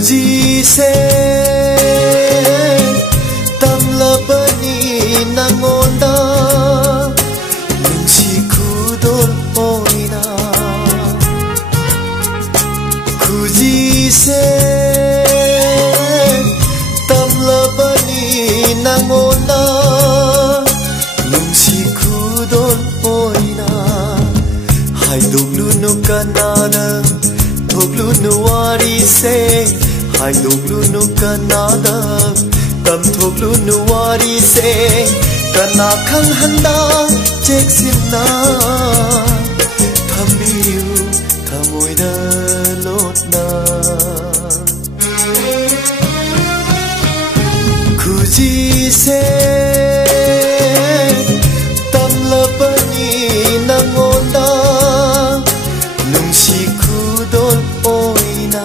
Kujise tamlabani nangonda nungsi kudol oina Kujise tamlabani nangonda nungsi kudol oina haidoglu no kanada Thoglu no wari se hai doglu no kanada tam thoglu no wari se kana khang handa cheksinna thambiu thamoida lotna Kuji se tamlapani nangonda nungsi kudol oina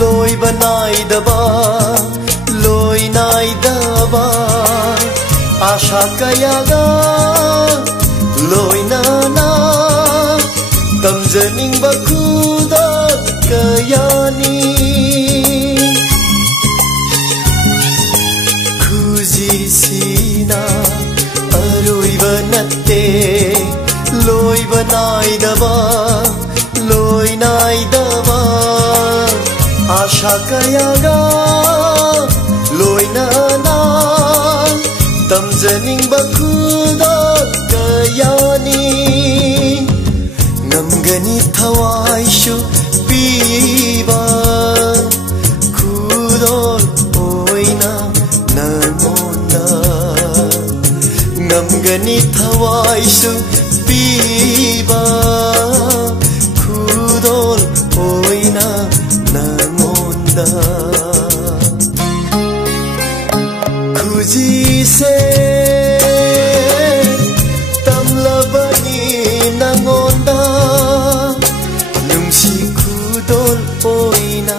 Loi banai daba loi nai daba asha kayaga loi nana tamjaning bakuda kayani Kuji sina aroi banatte loi banai daba loi nai daba Asha kayaga loi nana tamjaning bakuda kayani ngamgani thawai shu piba kudol oina nangonda ngamgani thawai shu piba kudol oina nangonda Kujise tamlabani nangonda nungsi kudol oina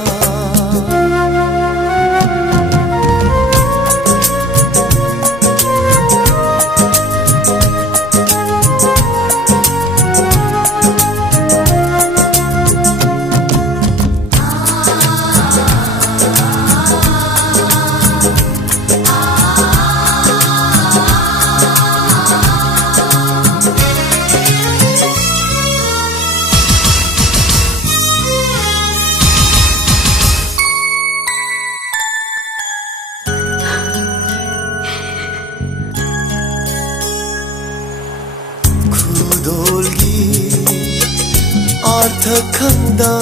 Khanda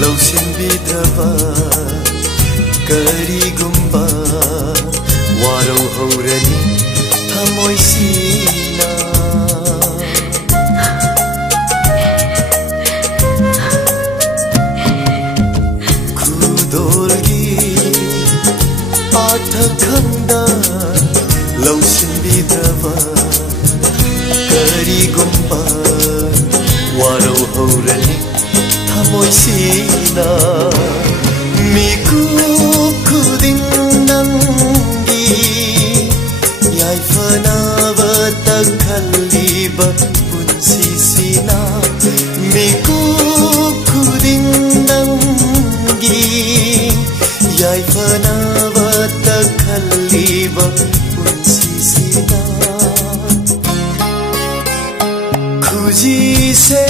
lausin bidraba karigumba warau haurani thamoi sina Kudolgi artha khanda lausin bidraba karigumba warau haurani thamoi sina miku kuding nangi yaifana vata khaliba punsi sina miku kuding nangi yaifana vata khaliba punsi sina Kujise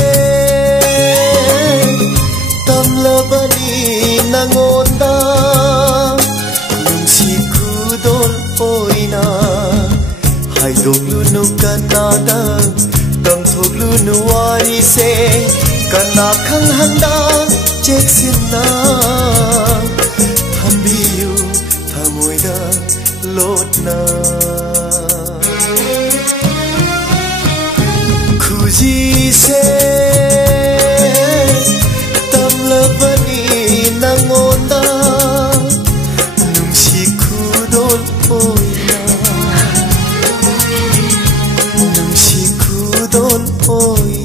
tamlabani nangonda nungsi kudol oina haidoglu no kanada tamthoglu no wari se kana khang handa cheksinna thambiu lotna khuji se tamlabani nangonda nungsi khudol oina nungsi khudol oina